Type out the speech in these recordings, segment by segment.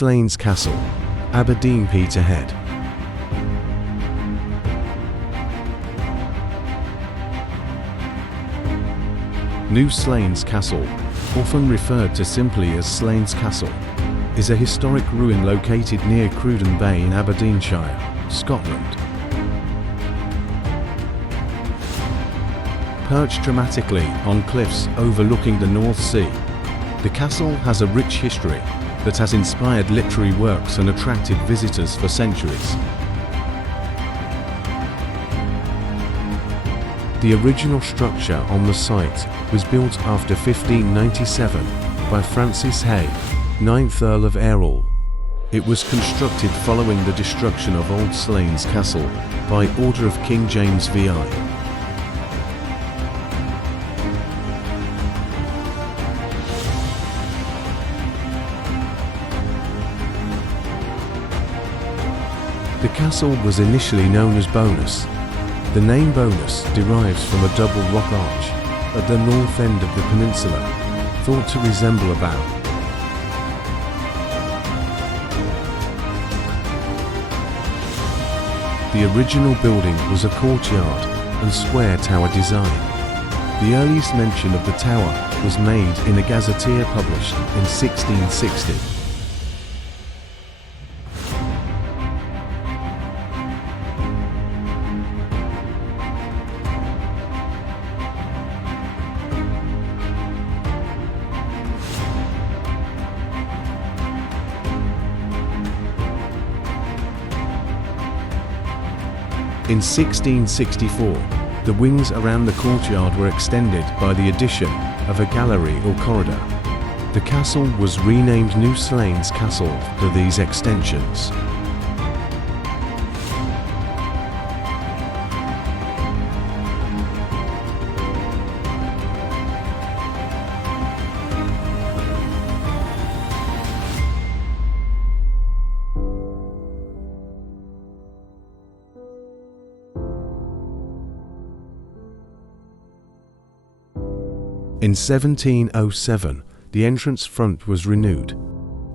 Slains Castle, Aberdeen Peterhead. New Slains Castle, often referred to simply as Slains Castle, is a historic ruin located near Cruden Bay in Aberdeenshire, Scotland. Perched dramatically on cliffs overlooking the North Sea, the castle has a rich history that has inspired literary works and attracted visitors for centuries. The original structure on the site was built after 1597 by Francis Hay, 9th Earl of Errol. It was constructed following the destruction of Old Slains Castle by order of King James VI. The castle was initially known as Bonus. The name Bonus derives from a double rock arch at the north end of the peninsula, thought to resemble a bow. The original building was a courtyard and square tower design. The earliest mention of the tower was made in a gazetteer published in 1660. In 1664, the wings around the courtyard were extended by the addition of a gallery or corridor. The castle was renamed New Slains Castle for these extensions. In 1707, the entrance front was renewed.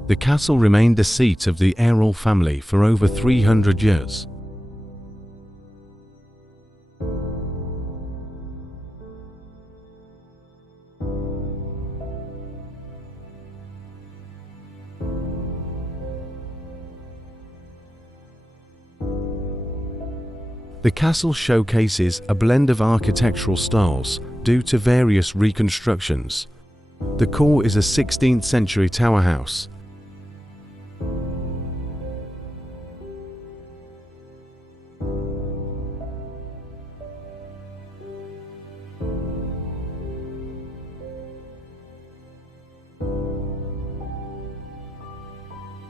The castle remained the seat of the Errol family for over 300 years. The castle showcases a blend of architectural styles due to various reconstructions. The core is a 16th century tower house.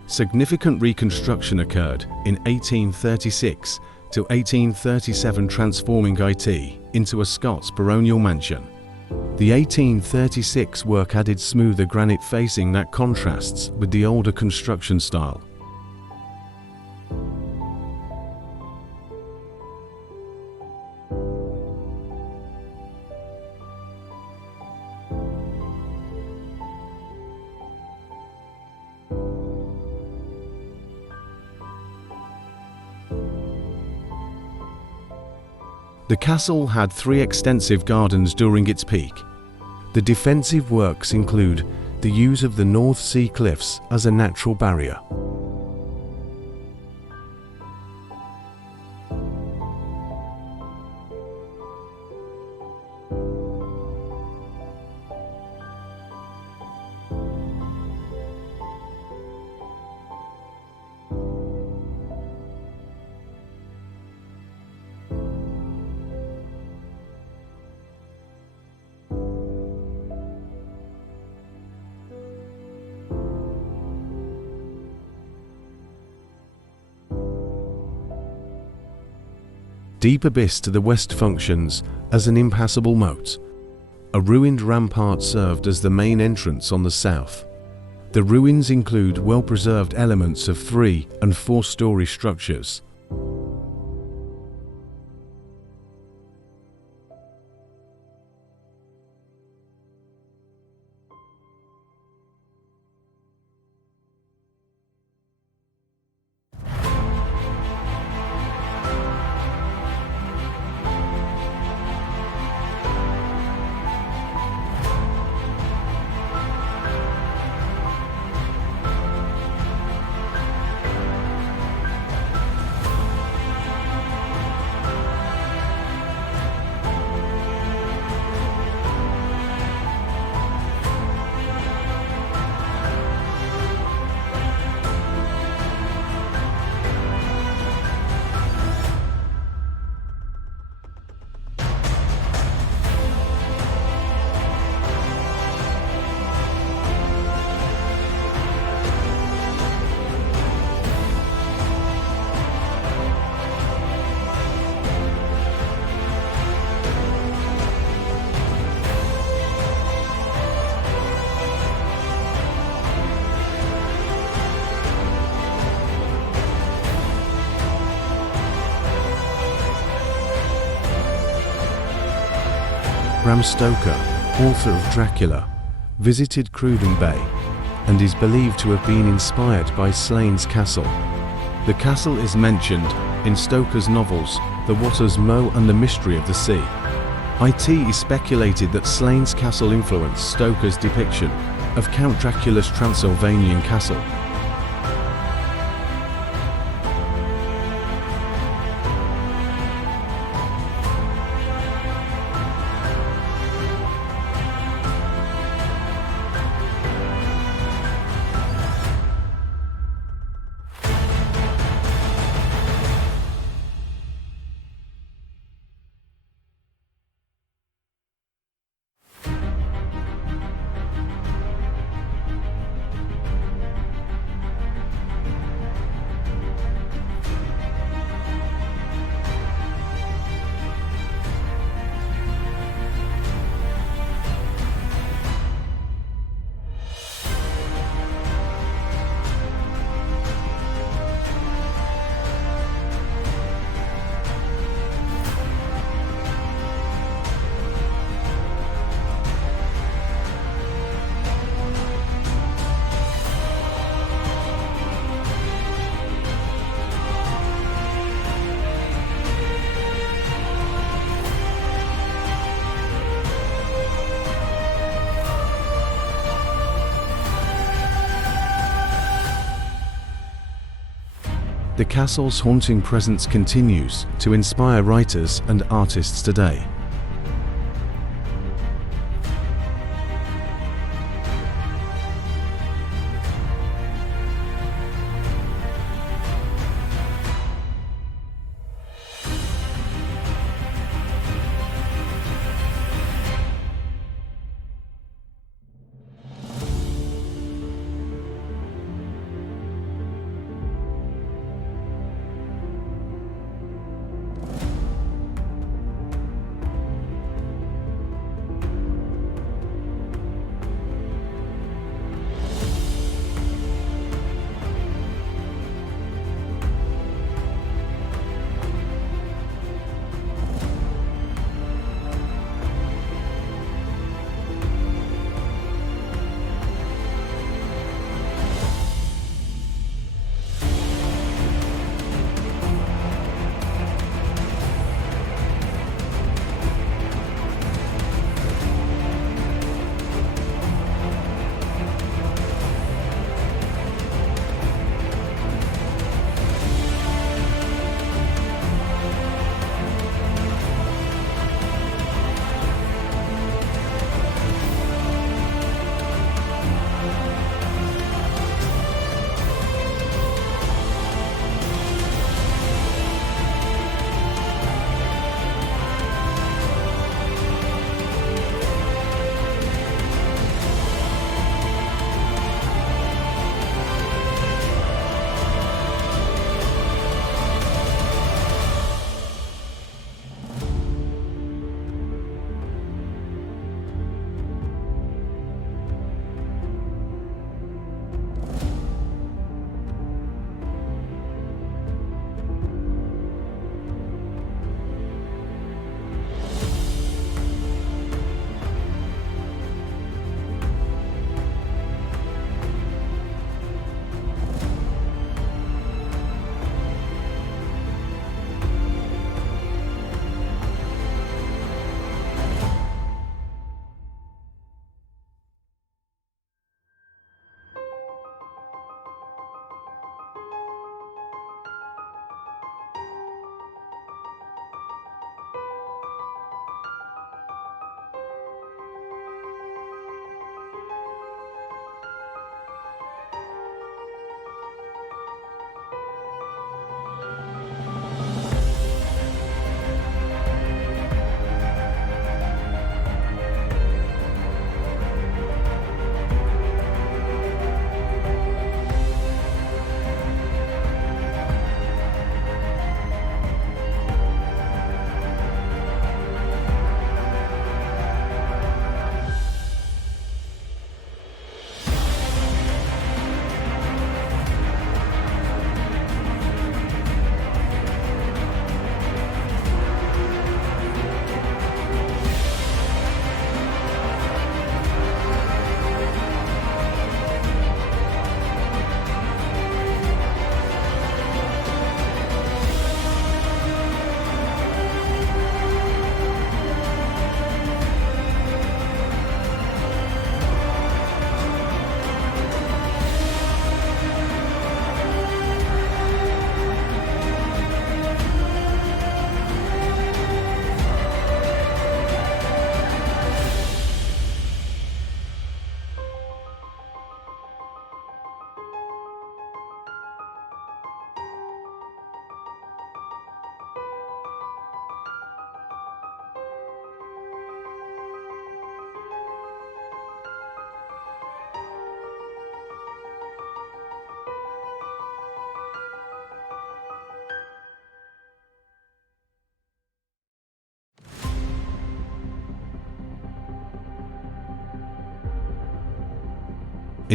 Significant reconstruction occurred in 1836 to 1837, transforming it into a Scots baronial mansion. The 1836 work added smoother granite facing that contrasts with the older construction style. The castle had 3 extensive gardens during its peak. The defensive works include the use of the North Sea cliffs as a natural barrier. Deep abyss to the west functions as an impassable moat. A ruined rampart served as the main entrance on the south. The ruins include well-preserved elements of 3- and 4-story structures. Bram Stoker, author of Dracula, visited Cruden Bay and is believed to have been inspired by Slane's castle. The castle is mentioned in Stoker's novels The Waters Moe and The Mystery of the Sea. It is speculated that Slane's castle influenced Stoker's depiction of Count Dracula's Transylvanian castle. The castle's haunting presence continues to inspire writers and artists today.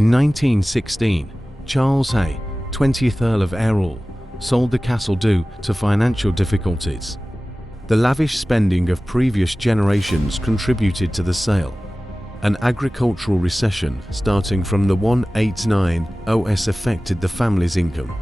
In 1916, Charles Hay, 20th Earl of Errol, sold the castle due to financial difficulties. The lavish spending of previous generations contributed to the sale. An agricultural recession starting from the 189 OS affected the family's income.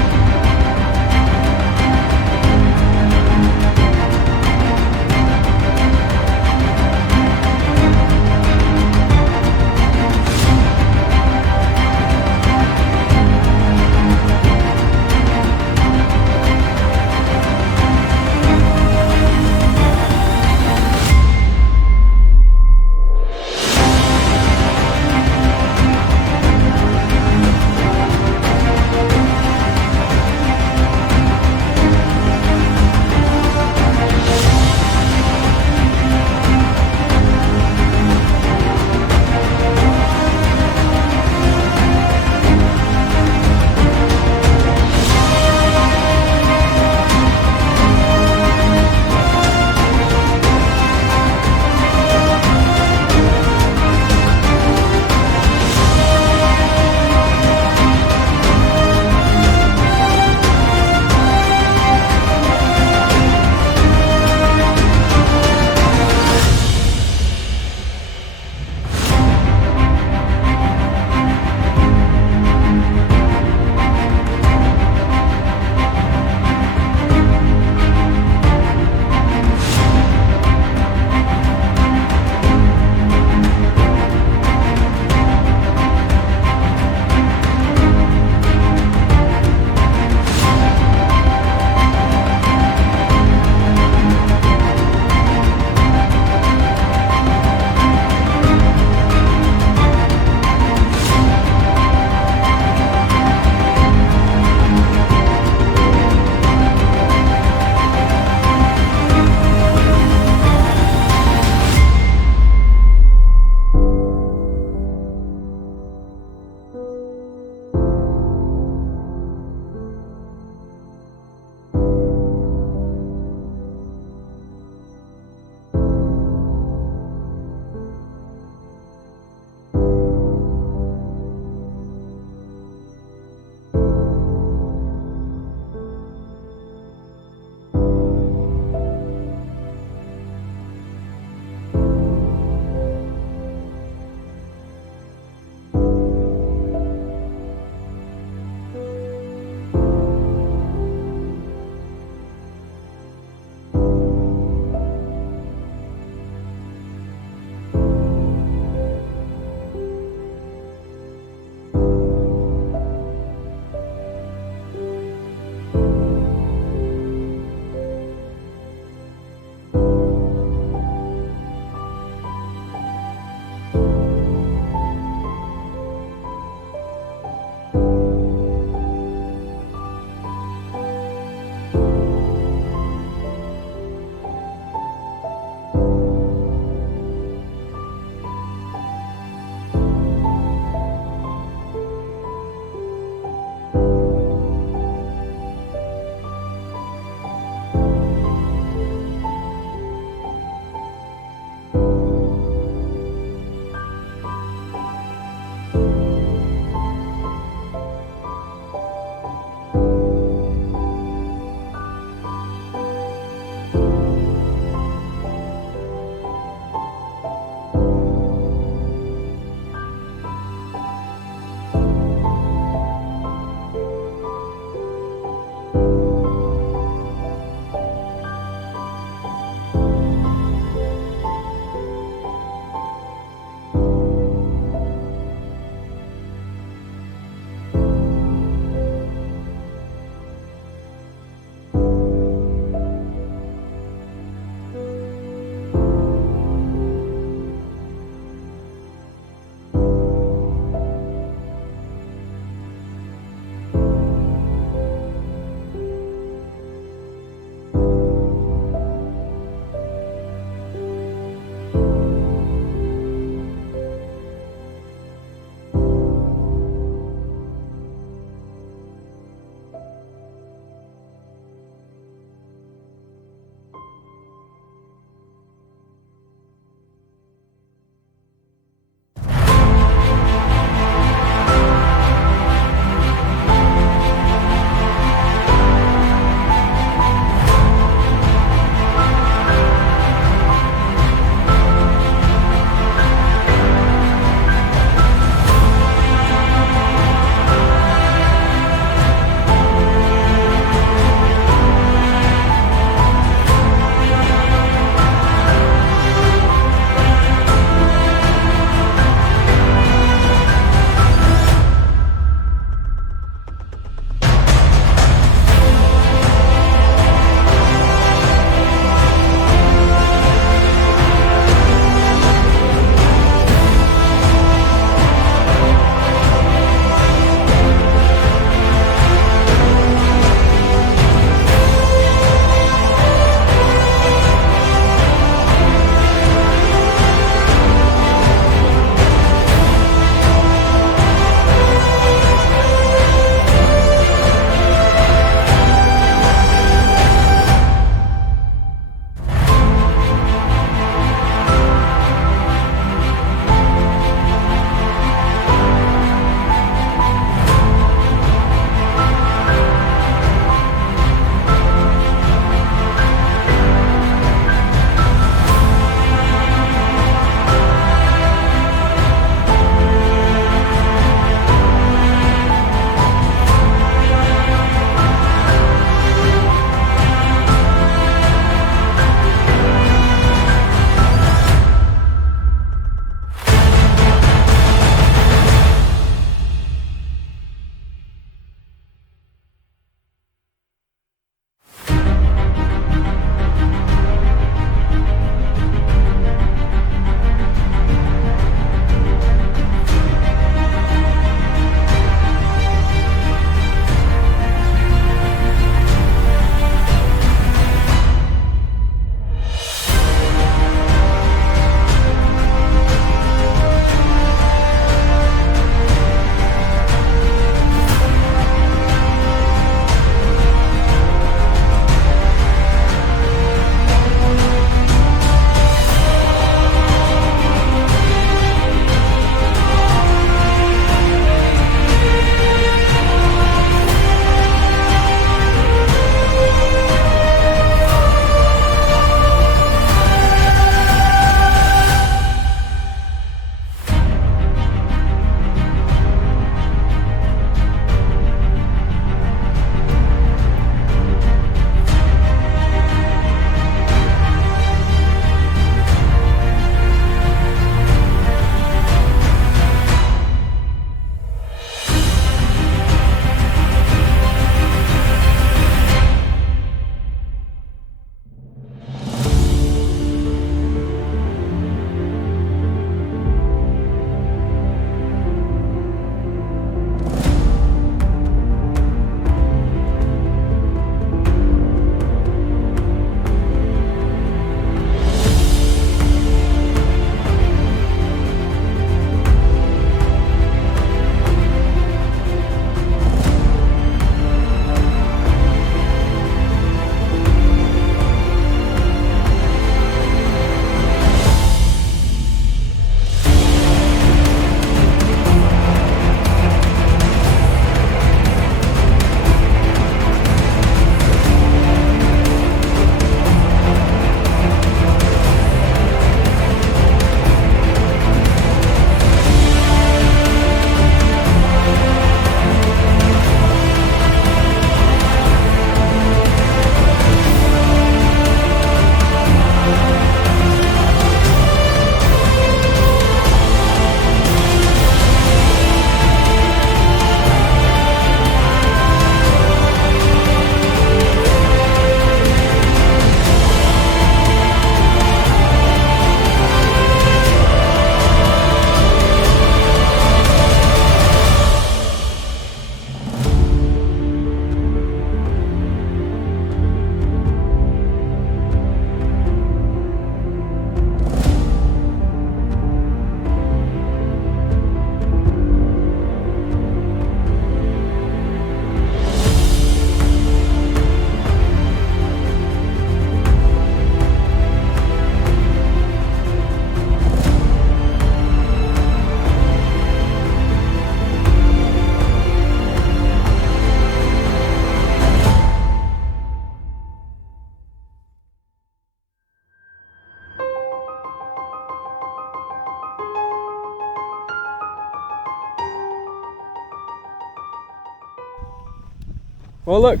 Oh look!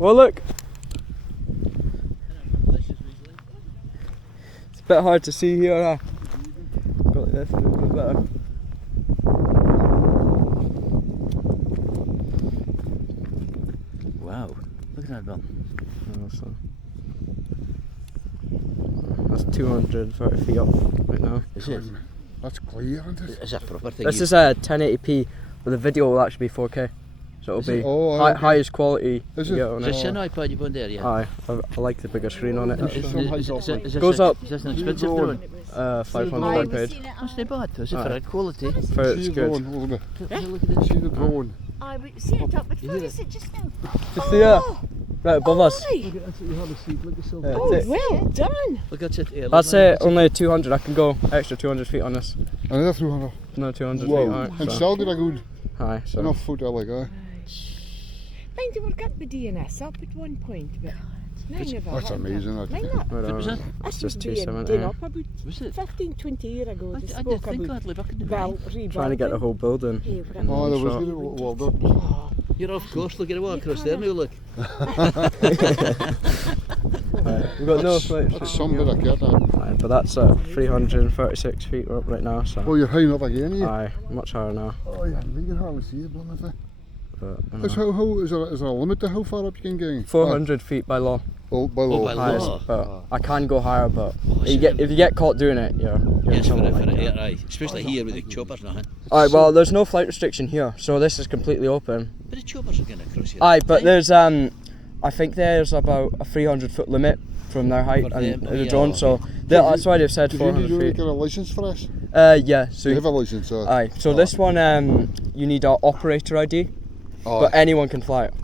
Oh look! It's a bit hard to see here, huh? Go like this, a bit better. Wow, look at that, Bill. That's 230 feet up right now. Is it? That's clear, isn't it? Is that proper thing? This is a 1080p, but the video will actually be 4K. So it'll be okay. highest quality Is you it? get on Is this it. an iPad you put there, yeah? Aye, I like the bigger screen on it. Goes up. Is this an expensive drone? 500 quid. That's not bad, is it for that quality? For it's See the good. drone, look at Look at it. this. See the drone. I see it up, but what is it just now? Just see that? Right above us. Aye. Look at that's what you have a seat, look at so Yeah, Oh, that's it. well done. Look, that's it. Yeah, That's look, it, only 200. I can go extra 200 feet on this. Another 200. No, 200 Whoa. feet. Alright, And so. still get a good Aye, so. enough foot like that. Mind you, we're getting the DNS up at one point, but mine never That's happened. amazing. Mine That. not. Right What was on. that? That's just just being 270. done up about Was it? 15, 20 years ago. I They didn't spoke think about I'd live back in the well, Trying to get the whole building. Hey, in we're Oh, one there was shot. good. Well done. You're off course, look at it, walk across there now, look. Right, we've got no flight. That's some bit of kit. That. Aye, but that's 336 feet we're up right now, so. Oh, you're high up again, yeah? Aye, much higher now. Oh, yeah, you can hardly see it, blooming thing. But, Is there a limit to how far up you can go? 400 feet by law. Oh, by law. by law. Highest, Oh. but I can go higher, but shit. if you get caught doing it, you're in Yes, for trouble it, like that. aye. Especially here with the choppers and that. Alright, well, there's no flight restriction here, so this is completely open. But the choppers are getting across here. Aye, but there's I think there's about a 300-foot limit from their height For and them, the yeah. drone, so that's why they've said Do you need 400 to feet. get a license for this? Yeah, so You have a license, aye. So this one, you need an operator ID, but anyone can fly it.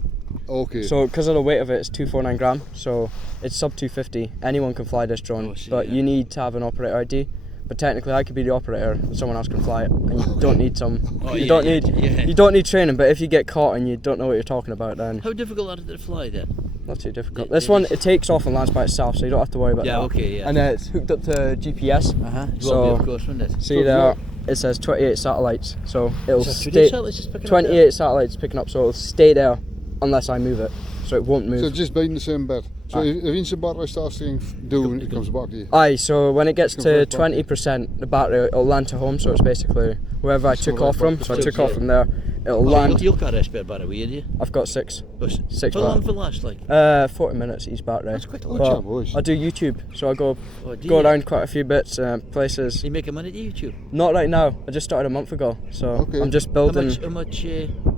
Okay. So because of the weight of it, it's 249 gram, so it's sub 250. Anyone can fly this drone, Oh, I see, but yeah. you need to have an operator ID. But technically, I could be the operator, and someone else can fly it, and you don't need some. Oh, you yeah, don't yeah, need. yeah. You don't need training. But if you get caught and you don't know what you're talking about, then How difficult are they to fly then? not too difficult. They- This they one, just- it takes off and lands by itself, so you don't have to worry about Yeah, that. okay, yeah. And then it's hooked up to GPS. Uh-huh. So- of course, wouldn't it? See there, it says 28 satellites, so it'll So stay. today satellites just picking up 28 satellites picking up, so it'll stay there unless I move it, so it won't move. So just being the same bit. So Aye. if instant battery starts saying down, it comes back to you. Aye, so when it gets to Convert back. 20%, the battery, it'll land to home, so it's basically wherever I So took right off from, back so I to took six, off yeah. from there, it'll So land. you'll carry a spare battery with you? I've got six How long battery. for last, like? 40 minutes each battery. That's quite a lot. What's But your voice? I do YouTube, so I go Oh, do go you? around quite a few bits, places. You making money to YouTube? Not right now, I just started a month ago, so Okay. I'm just How building. much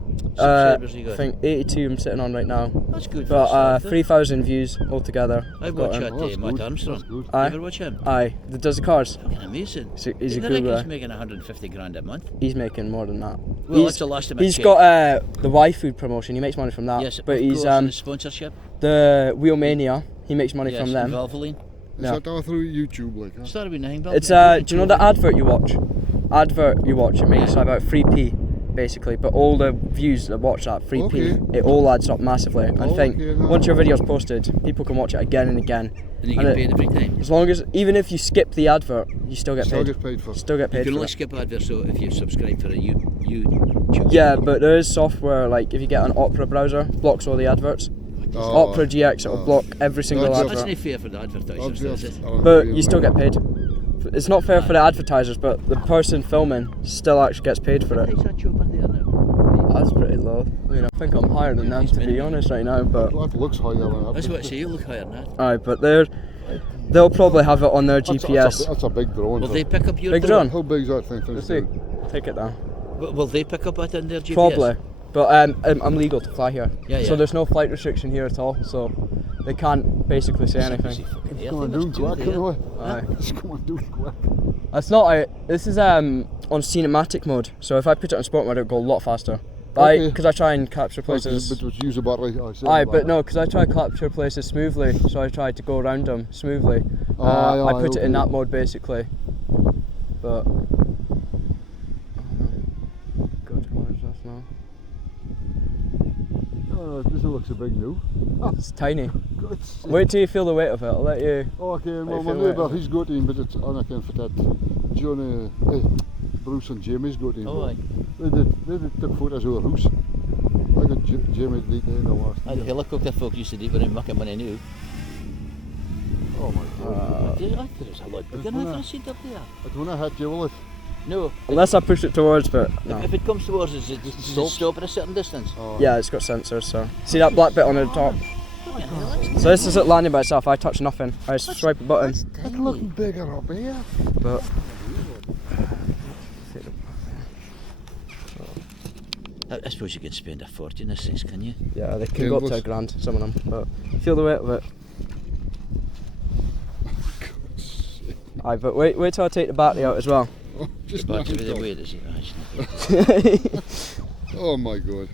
subscribers you I got? think 82 I'm sitting on right now. That's good. for a But start, 3,000 views altogether. I I've got watch him. that Oh, that's Matt good. Armstrong. That's good. You Aye. ever watch him? Aye, that does the cars. Fucking amazing. He's a Isn't cool it like guy. he's making 150 grand a month? He's making more than that. Well, that's the last time I He's checked. got the Y food promotion. He makes money from that. Yes, but of he's course, and the sponsorship. the Wheelmania. He makes money Yes, from them. Valvoline. Is Yeah. that all through YouTube like that? Started with 9 It's do you know the advert you watch? Advert you watch. It makes Yeah. about 3p basically, but all the views that watch that 3p, Okay. it all adds up massively. And I think Okay, no. once your video's posted, people can watch it again and again. And you and get it- paid every time. As long as, even if you skip the advert, you still get Still paid. get paid for. Still get You paid can for only it. skip adverts so if you subscribe for a YouTube. Yeah, but there is software like if you get an Opera browser, blocks all the adverts. Oh, Opera GX, it'll block every single That's That's advert. not fair for the advertisers, That's is it? But you still get paid. It's not fair for the advertisers, but the person filming still actually gets paid for it. How's that chopper there now? That's pretty low. I mean, I think I'm higher than them to be honest right now, but That looks higher than that. That's what I say, you look higher than that. aye, but they'll probably have it on their GPS. That's a big drone. Will they pick up your Big drone. How big is that thing? Let's see. Take it down. Will they pick up it on their GPS? Probably, but I'm legal to fly here, Yeah, so yeah. there's no flight restriction here at all. So they can't basically say anything. It's going down quick, anyway. Aye. It's going down quick. That's not. This is on cinematic mode. So if I put it on sport mode, it'll go a lot faster. Okay. Because I try and capture places. But it's use a battery. Aye, but no, because I try to capture places smoothly, so I try to go around them smoothly. Aye, I put it in okay. that mode basically. But go towards us now. Oh, this looks a big new. It's tiny. God's sake. Wait till you feel the weight of it. I'll let you. Okay, well, you my feel neighbour, it? he's got him, but it's on account for that. Johnny, Bruce and Jamie's got him. Oh, aye. They took photos of our house. I got Jamie Lee in the last The year. helicopter folk used to do it when they mucking when I knew. Oh my god. I thought it was a lot bigger than I seen up there. It won't hit you, will it? No. Unless I push it towards, but no. If it comes towards us, does it stop at a certain distance? Oh. Yeah, it's got sensors, so. See that black bit on the top? So this is it landing by itself, I touch nothing. I just swipe a button. It's looking bigger up here. But I suppose you could spend a fortune in this thing, can you? yeah, they can go up to £1,000, some of them. But feel the weight of it. Aye, but wait till I take the battery out as well. Oh, just But nothing with the else. weight, is it? Oh my god.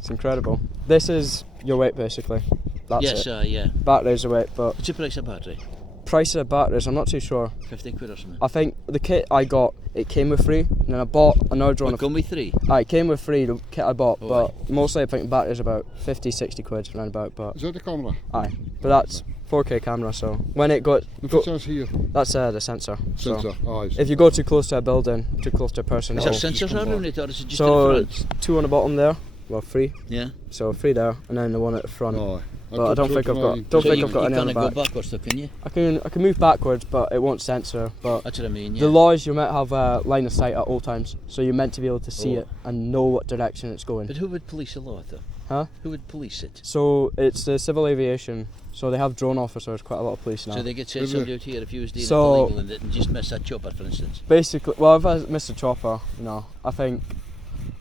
It's incredible. This is your weight basically. That's Yes, it. yeah. Battery's the weight, but What's the price of battery? price of batteries, I'm not too sure. 50 quid or something? I think the kit I got, it came with free, and then I bought another drone. Come with 3? Aye, it came with free, the kit I bought, Oh, but mostly I think the battery's about 50, 60 quid round about, but Is that the camera? aye. But that's 4K camera, so when it got, If it says here, that's the sensor. sensor. So Aye. if you go too close to a building, too close to a person, Is there it'll- sensors around it, or is it just so in the front? 2 on the bottom there, well 3, Yeah. so 3 there, and then the one at the front. Aye. But I don't think I've got, So any you on the can't go back. backwards though, can you? I can move backwards, but it won't censor. But That's what I mean, yeah. the law is you might have a line of sight at all times, so you're meant to be able to see Oh. it and know what direction it's going. But who would police a law though? Huh? Who would police it? So it's the civil aviation, so they have drone officers, quite a lot of police now. So they could send Is somebody it? out here if you was dealing So- illegal and just miss that chopper, for instance. Basically, well, if I missed a chopper, I think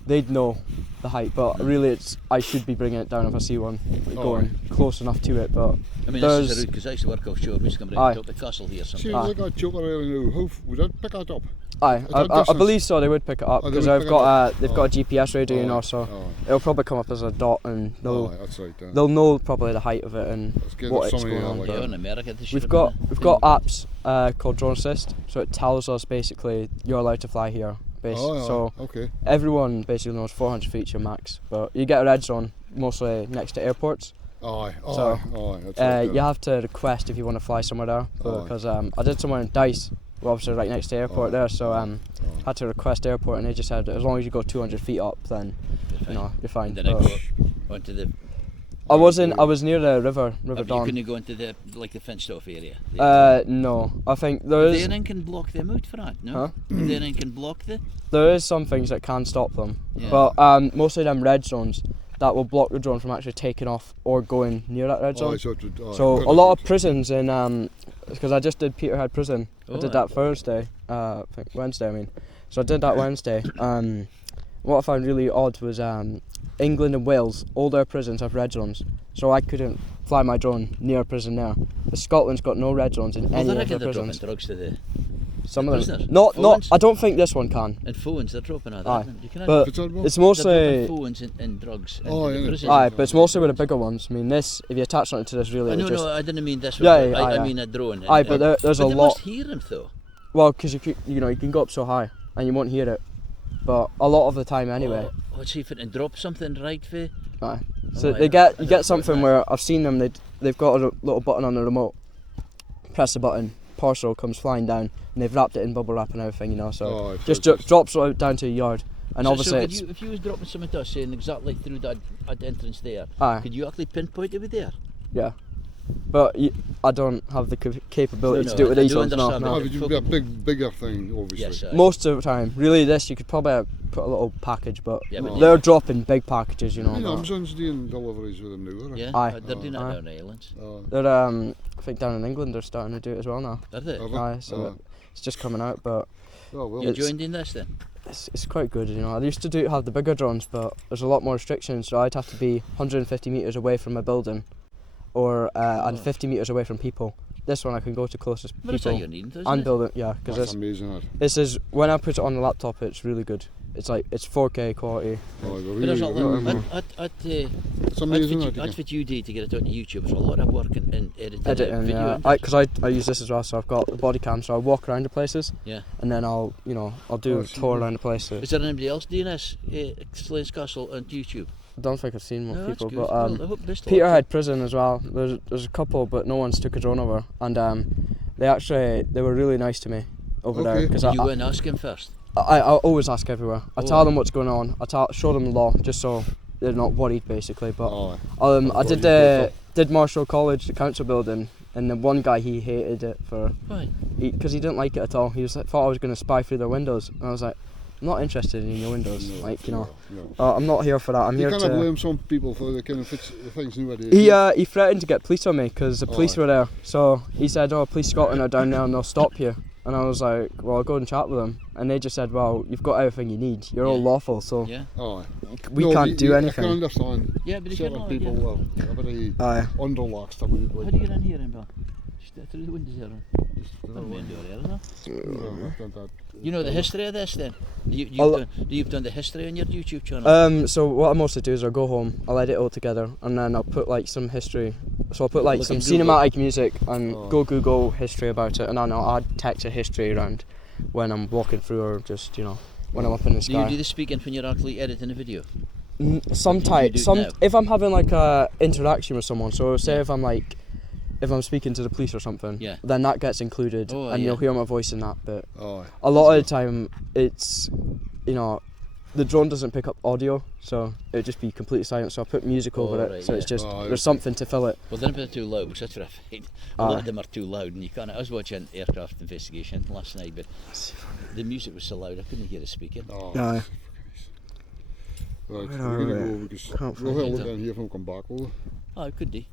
they'd know the height, but really I should be bringing it down if I see one going close enough to it, but I mean, There's- this is a route because I used to work offshore. We used to come Aye. right up the castle here See, sometimes. look at chopper earlier now. How would that pick that up? aye, At that I distance? believe so, they would pick it up, Oh, they because would they've pick it got up? they've got a GPS radio, so Aye. it'll probably come up as a dot, and Aye, that's right. Then. they'll know probably the height of it and Let's get what it's somebody going on. like Yeah, that. in America they should We've have got done we've it. got apps called Drone Assist, so it tells us basically you're allowed to fly here. Oh, yeah. So Okay. everyone basically knows 400 feet your max, but you get a red zone mostly next to airports. Aye. Aye. So, Aye. That's right. You have to request if you want to fly somewhere there, Aye. because I did somewhere in Dice, well, obviously right next to the airport Aye. there, so Aye. had to request airport, and they just said as long as you go 200 feet up, then You're fine. you're fine. And then I But go onto the. I was near the River You Don. couldn't go into the fenced off area. No, I think there is. Then can block them out for that, no? Huh? Then can block the. There is some things that can stop them, Yeah. but most of them red zones that will block the drone from actually taking off or going near that red zone. Aye, so it would, aye, So good a lot effect. of prisons in, because I just did Peterhead Prison. I Oh, did aye. that Thursday, I think Wednesday. I mean, so I did that Wednesday. What I found really odd was England and Wales, all their prisons have red zones, so I couldn't fly my drone near a prison there. But Scotland's got no red zones in Well, any they of reckon their they're dropping prisons. drugs to the. Some the of them, prisoners. not. Phones? I don't think this one can. And phones, they're dropping all that. Aye, You cannot- but It's on- it's they're mostly. dropping phones and drugs. Oh, into the yeah. prisons. Aye, but it's mostly with the bigger ones. I mean, this, if you attach something to this, really, I it know, would just. no, I didn't mean this one. Yeah, yeah, I aye, mean a drone. Aye, but there's but a they lot. must hear them though. Well, because you can go up so high and you won't hear it, but a lot of the time anyway. Oh, see if it can drop something right for. Aye. So aye, you get that's something quite where I've seen them. They've got a little button on the remote. Press the button, parcel comes flying down, and they've wrapped it in bubble wrap and everything, So Aye, just so drops right down to a yard, and So obviously could it's if you was dropping something to us saying exactly through that entrance there, aye, could you actually pinpoint it with there? yeah. But I don't have the capability No, to do it with I these do ones. No, understand no. Aye, but you've got a bigger thing, obviously. Yes, sir. Most of the time, really, this you could probably put a little package, but Yeah, but they're dropping big packages, I mean, but Amazon's doing deliveries with them now, aren't Yeah, Aye. they're doing that Aye. down the islands. they? they're I think down in England they're starting to do it as well now. Are they? Have they? Aye, so it's just coming out, but Oh, well. You it's- joined in this then? it's quite good. I used to have the bigger drones, but there's a lot more restrictions, so I'd have to be 150 metres away from a building, or and 50 metres away from people. This one I can go to closest But it's all people you're needing, isn't and it? building. Yeah, because That's amazing, that. this is when I put it on the laptop, it's really good. It's like it's 4K quality. Oh, they're But there's really, a lot. really, That's it's amazing, that. what you did to get it on YouTube. There's a lot of work in editing, Editing, video. yeah. isn't it? Because I use this as well, so I've got the body cam, so I walk around the places. Yeah. And then I'll do Oh, a tour around the places. Is there anybody else doing this? Slane's Castle on YouTube? I don't think I've seen more No, that's people, good. but Well, I hope this Peterhead Prison as well. There's a couple, but no one's took a drone over, and they were really nice to me over there Okay. because You go and ask him first. I always ask everywhere. I Oh. tell them what's going on. Show them the law, just so they're not worried basically. But Aye. I did Marshall College, the council building, and the one guy, he hated it Why? because he didn't like it at all. He was like, thought I was going to spy through their windows, and I was like, I'm not interested in your windows. No, Like, you know, no. I'm not here for that. I'm You here can't to. blame some people for the kind of things nowadays. He threatened to get police on me because the police Aye. were there. So he said, "Oh, Police Scotland are down there and they'll stop you." And I was like, "Well, I'll go and chat with them." And they just said, "Well, you've got everything you need. You're all Yeah. lawful, so Yeah. Aye. we No, can't do I anything." can understand Yeah, but if you're certain not, people yeah. are very Aye. underlaxed about it. How Like, do you get in here, then, Bill? Just through the windows there. you Don't mind door there, no? I've done that. You know the history of this, then? I'll- You've done the history on your YouTube channel. So what I mostly do is I'll go home, I'll edit it all together, and then I'll put like some history. So I'll put like Look some in Google. cinematic music and Oh. go Google history about it, and then I'll add text of history around when I'm walking through or just, you know, when I'm up in the Do you sky. do the speaking when you're actually editing a video? Sometimes, do it now? if I'm having like a interaction with someone, so say if I'm speaking to the police or something, Yeah. then that gets included, Oh, and yeah. you'll hear my voice in that. But Aye. a lot of the time, it's, you know, the drone doesn't pick up audio, so it would just be completely silent. So I put music over it, right, so it's yeah. just Oh, there's something to fill it. Well, they're a bit too loud, because that's what I find. A lot Aye. of them are too loud, and you can't. I was watching Aircraft Investigation last night, but the music was so loud I couldn't hear it speaking. Aye. Aye. Right, Where we're are going to we? go because Can't we'll find have a it. look down here if we come back over. Oh, it could be.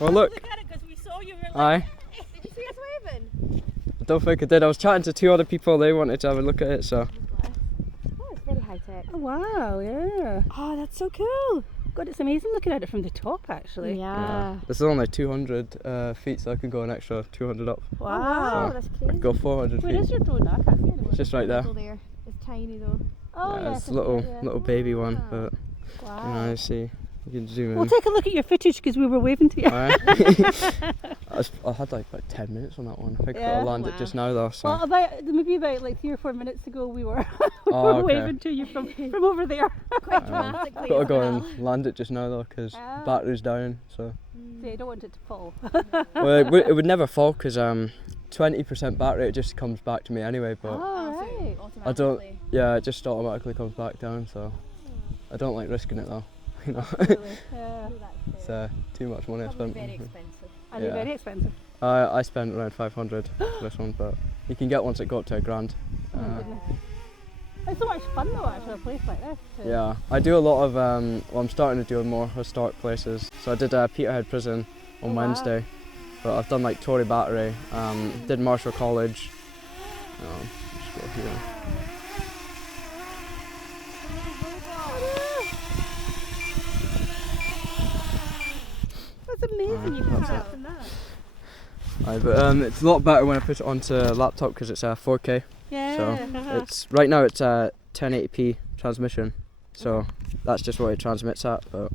Well, look. Look at it because we saw you. We're like, Aye. Did you see us waving? I don't think I did. I was chatting to 2 other people. They wanted to have a look at it, so. Oh, it's very high tech. oh, wow, yeah. Oh, that's so cool. God, it's amazing looking at it from the top, actually. Yeah. This is only 200 feet, so I can go an extra 200 up. Wow, So, that's I crazy. can go 400 Where feet. is your drone now? I can't see anyone. It's just right there. Little there. It's tiny though. Oh, Yeah, yes, it's a little baby one, but Wow. you know, you see, you can zoom in. We'll take a look at your footage because we were waving to you. Alright. I had like about 10 minutes on that one. I think Yeah. I landed just now though. So. Well, maybe about like 3 or 4 minutes ago, we were, Oh, okay. waving to you from over there. Quite dramatically. Got to go as well. and land it just now though, because Ah. battery's down. So. So you don't want it to fall. Well, it would never fall because 20% battery, it just comes back to me anyway. But Oh, right. I don't. Yeah, it just automatically comes back down. So I don't like risking it though. You know, Absolutely. Yeah. it's too much money I spent. Very expensive. And they're Yeah. very expensive. I spent around 500 for this one, but you can get ones that go up to £1,000. Oh, goodness. It's so much fun though, actually, a place like this. Yeah, I do a lot of, well, I'm starting to do more historic places. So I did Peterhead Prison on Oh, wow. Wednesday, but I've done like Tory Battery, did Marshall College. Just go here. That's amazing you can that's travel in that. Aye, but it's a lot better when I put it onto a laptop because it's 4K. Yeah. So it's right now it's 1080p transmission, so that's just what it transmits at. But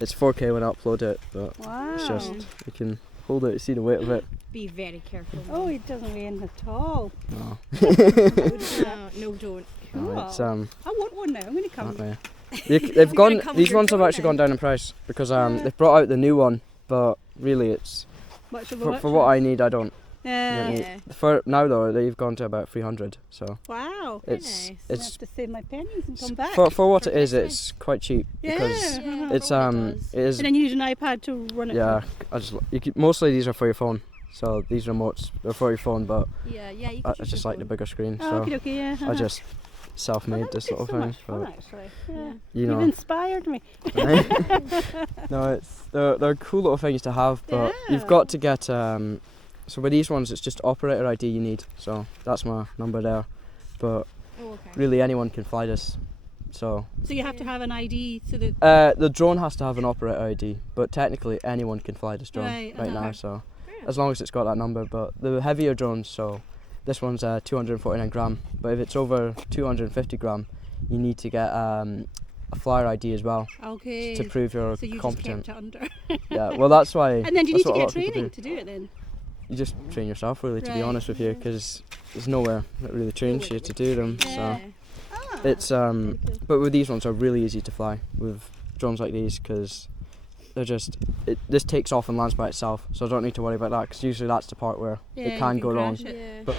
it's 4K when I upload it. But Wow. it's just you can hold it, see the weight of it. Be very careful. Oh, it doesn't rain at all. No, No, don't. no, it's I want one now. I'm going to come. aren't they? They've gone. These ones have actually gone down in price because they've brought out the new one, but really it's Much of for what I need. I don't. Yeah. need it. For now though, they've gone to about 300. So Wow. it's nice. I it's have to save my pennies and come back. for what For it is, Christmas. it's quite cheap because Yeah. it's it is And then you use an iPad to run it. yeah. Mostly these are for your phone, so these remotes are for your phone, but Yeah, you I just like the bigger screen, so Oh, okay, yeah. I just self-made Well, this that little makes thing. so much fun, But, actually. Yeah. you You've know, inspired me. no, they're cool little things to have, but you've Yeah. got to get so with these ones, it's just operator ID you need, so that's my number there. But Oh, okay. really, anyone can fly this. So So you have to have an ID so that. the drone has to have an operator ID, but technically anyone can fly this drone Right, now. uh-huh. So as long as it's got that number. But the heavier drones, so this one's 249 gram, but if it's over 250 gram, you need to get a flyer ID as well Okay. to prove you're so you competent. just kept it under. Yeah, well that's why. And then do you need that's to what a lot get of people training do. to do it then? You just train yourself, really, to be Right. honest with you, because there's nowhere that really trains you to do them. Yeah. So it's but with these ones, are really easy to fly with drones like these because they're just this takes off and lands by itself, so I don't need to worry about that because usually that's the part where Yeah, it you can go wrong. crash it. Yeah. But